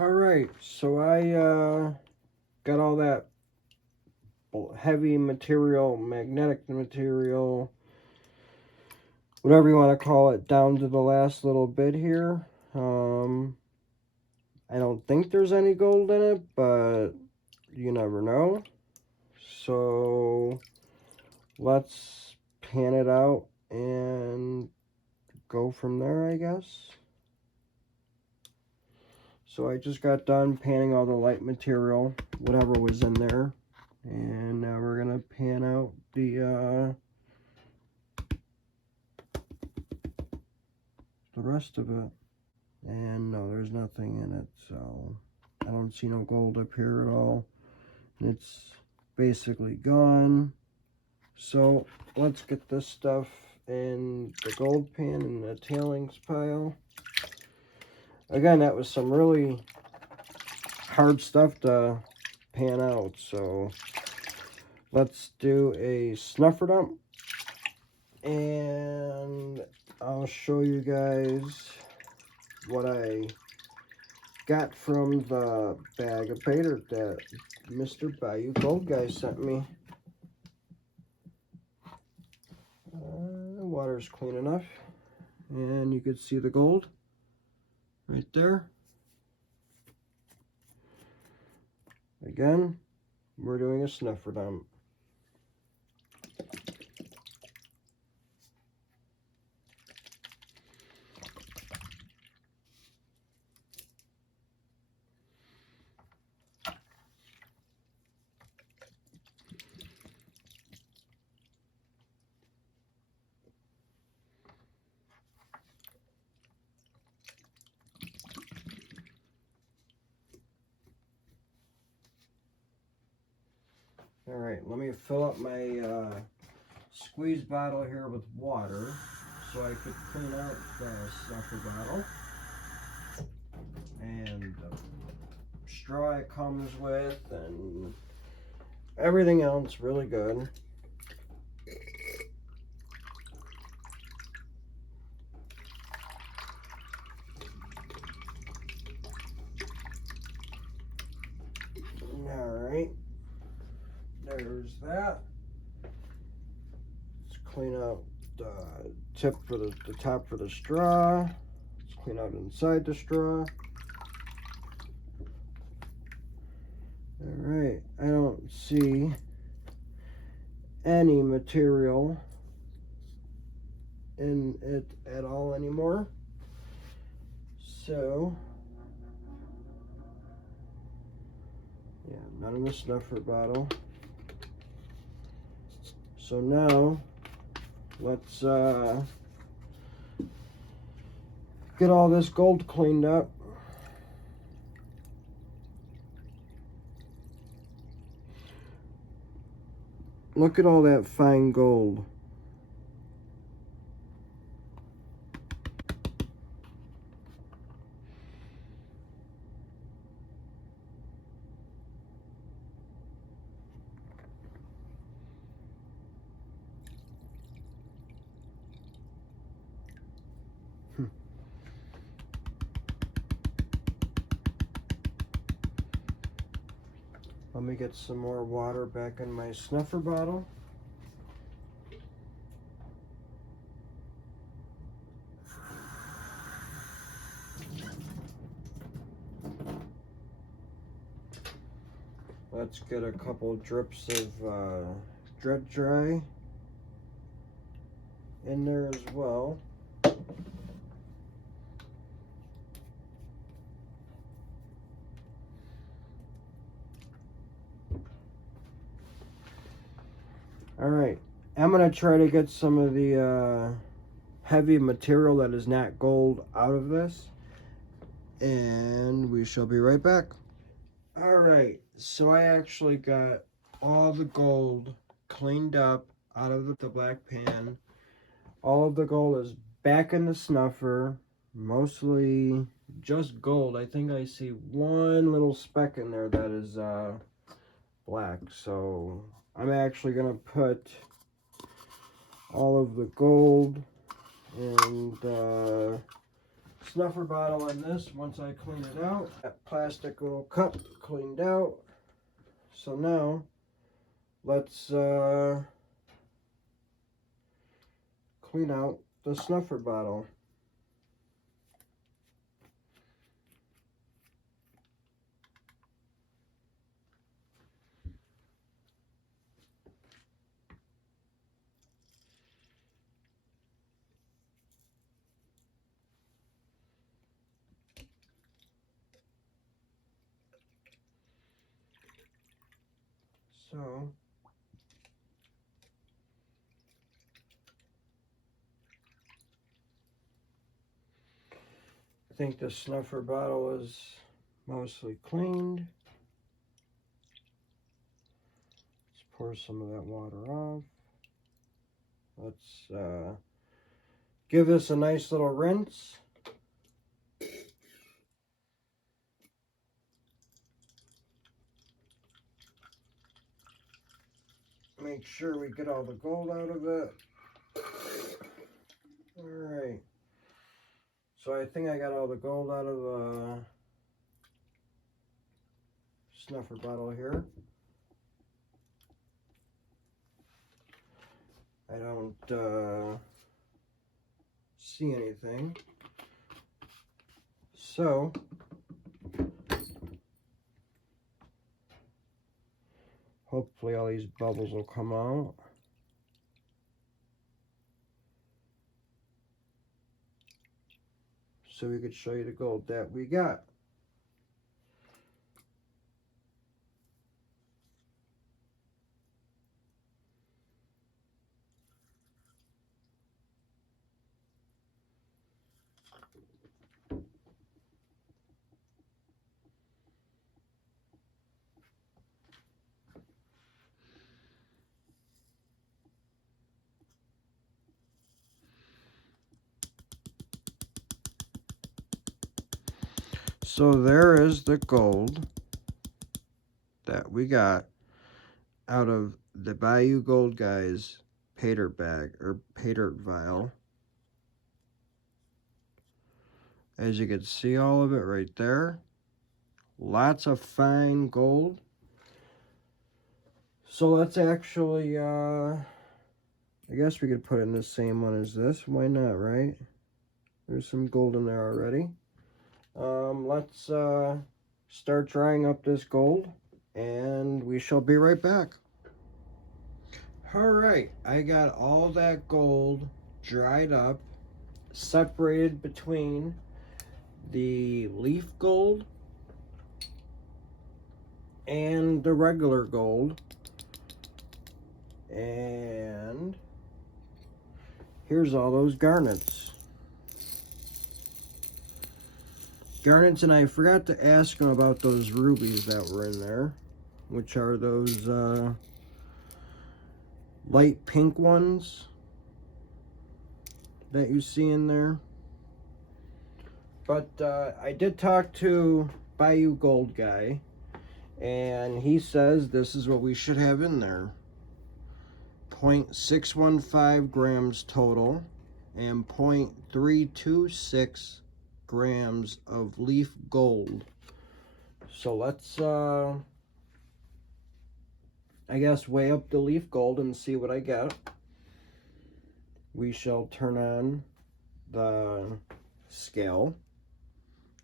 Alright, so I got all that heavy material, magnetic material, whatever you want to call it, down to the last little bit here. I don't think there's any gold in it, but you never know. So let's pan it out and go from there, I guess. So I just got done panning all the light material, whatever was in there. And now we're going to pan out the rest of it. And no, there's nothing in it, so I don't see no gold up here at all. It's basically gone. So let's get this stuff in the gold pan in the tailings pile. Again, that was some really hard stuff to pan out, so let's do a snuffer dump and I'll show you guys what I got from the bag of Paydirt that Mr. Bayou Gold Guy sent me. The water's clean enough, and you can see the gold right there. Again, we're doing a snuffer dump. All right, let me fill up my squeeze bottle here with water so I could clean out the snuffer bottle. And the straw it comes with and everything else really good. All right. There's that. Let's clean out the tip for the top for the straw. Let's clean out inside the straw. Alright, I don't see any material in it at all anymore. So, yeah, none in the snuffer bottle. So now, let's get all this gold cleaned up. Look at all that fine gold. Let me get some more water back in my snuffer bottle. Let's get a couple drips of Dred Dry in there as well. Alright, I'm going to try to get some of the heavy material that is not gold out of this, and we shall be right back. Alright, so I actually got all the gold cleaned up out of the black pan. All of the gold is back in the snuffer, mostly just gold. I think I see one little speck in there that is black, so I'm actually going to put all of the gold and snuffer bottle in this once I clean it out. That plastic little cup cleaned out. So now let's clean out the snuffer bottle. So I think the snuffer bottle is mostly cleaned. Let's pour some of that water off. Let's give this a nice little rinse. Make sure we get all the gold out of it. Alright. So I think I got all the gold out of the snuffer bottle here. I don't see anything. So hopefully all these bubbles will come out. So we could show you the gold that we got. So there is the gold that we got out of the Bayou Gold Guys Paydirt bag, or Paydirt vial. As you can see, all of it right there. Lots of fine gold. So let's actually, I guess we could put it in the same one as this. Why not, right? There's some gold in there already. Let's start drying up this gold, and we shall be right back. Alright, I got all that gold dried up, separated between the leaf gold and the regular gold. And here's all those garnets. And I forgot to ask him about those rubies that were in there, which are those light pink ones that you see in there. But I did talk to Bayou Gold Guy, and he says this is what we should have in there. 0.615 grams total and 0.326 grams of leaf gold. So let's I guess weigh up the leaf gold and see what I get. We shall turn on the scale.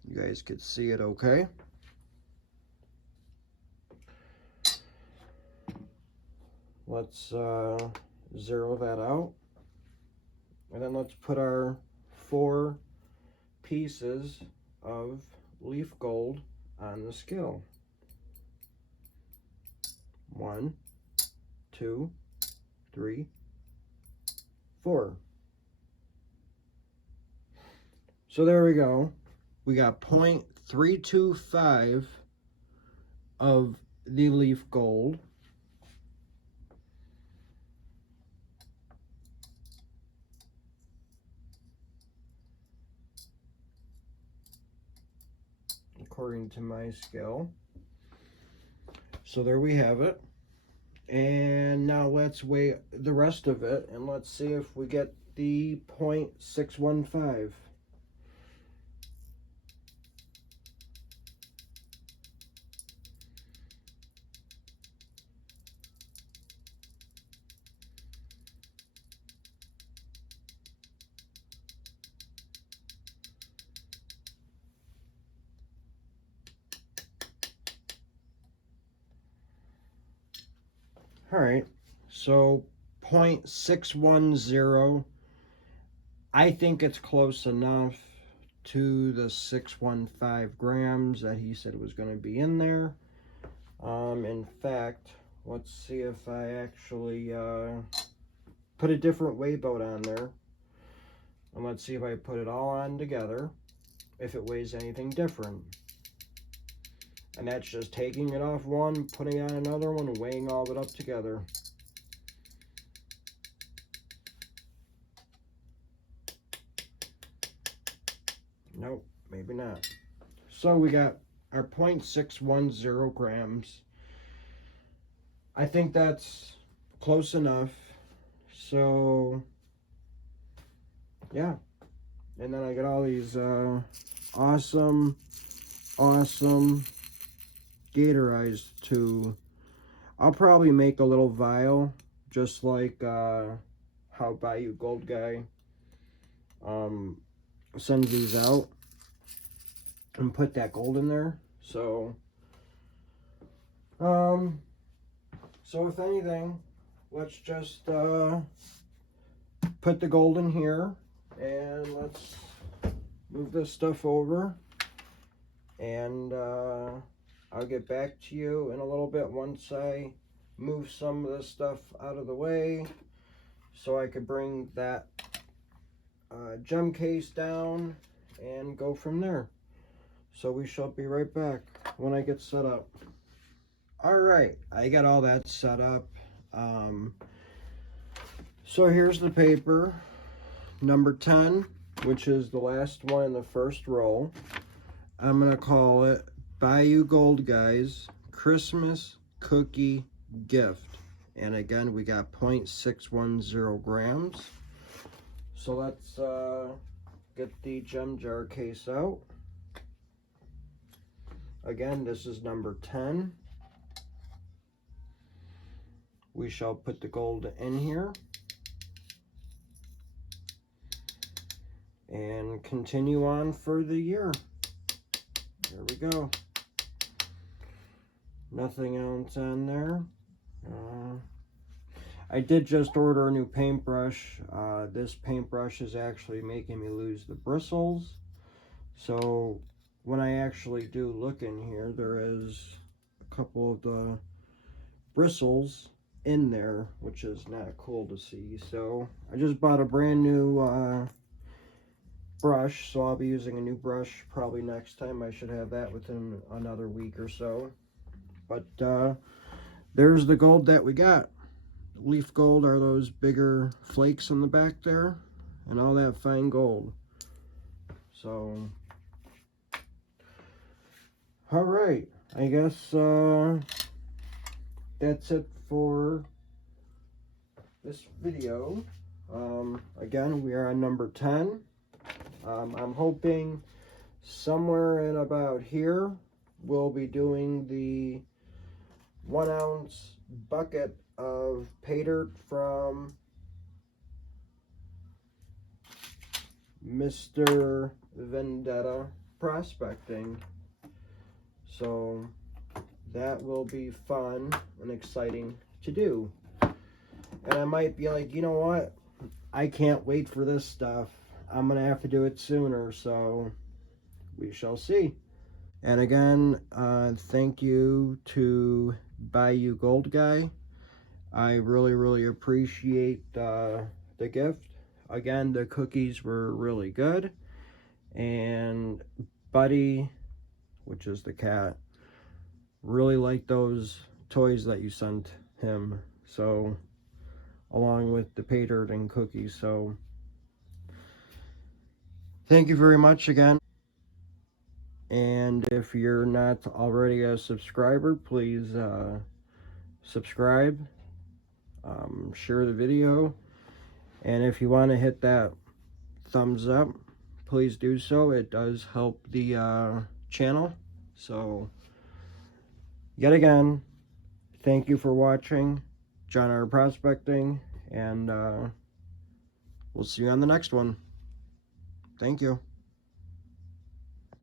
You guys could see it okay. Let's zero that out. And then let's put our 4 pieces of leaf gold on the scale. 1, 2, 3, 4. So there we go. We got 0.325 of the leaf gold. According to my scale. So there we have it. And now let's weigh the rest of it, and let's see if we get the 0.615. Alright, so 0.610. I think it's close enough to the 615 grams that he said was going to be in there. In fact, let's see if I actually put a different weigh boat on there. And let's see if I put it all on together, if it weighs anything different. And that's just taking it off one, putting on another one, weighing all of it up together. Nope, maybe not. So we got our 0.610 grams. I think that's close enough. So, yeah. And then I got all these awesome Gatorized to, I'll probably make a little vial, just like how Bayou Gold Guy sends these out, and put that gold in there. So if anything, let's just put the gold in here, and let's move this stuff over, and I'll get back to you in a little bit once I move some of this stuff out of the way, so I could bring that gem case down and go from there. So we shall be right back when I get set up. Alright, I got all that set up. So here's the paper, number 10, which is the last one in the first row. I'm going to call it Bayou Gold Guys Christmas Cookie Gift. And again, we got 0.610 grams. So let's get the gem jar case out. Again, this is number 10. We shall put the gold in here and continue on for the year. There we go. Nothing else on there. I did just order a new paintbrush. This paintbrush is actually making me lose the bristles. So when I actually do look in here, there is a couple of the bristles in there, which is not cool to see. So I just bought a brand new brush, so I'll be using a new brush probably next time. I should have that within another week or so. But there's the gold that we got. Leaf gold are those bigger flakes in the back there, and all that fine gold. So all right, I guess that's it for this video. Again, we are on number 10. I'm hoping somewhere in about here we'll be doing the 1 ounce bucket of Paydirt from Mr. Vendetta Prospecting. So that will be fun and exciting to do. And I might be like, you know what? I can't wait for this stuff. I'm going to have to do it sooner, so we shall see. And again, thank you to Bayou Gold Guy. I really appreciate the gift. Again, the cookies were really good. And Buddy, which is the cat, really liked those toys that you sent him. So, along with the Paydirt and cookies. So, thank you very much again. And if you're not already a subscriber, please subscribe, share the video, and if you want to hit that thumbs up, please do so. It does help the channel. So, yet again, thank you for watching John R. Prospecting, and we'll see you on the next one. Thank you.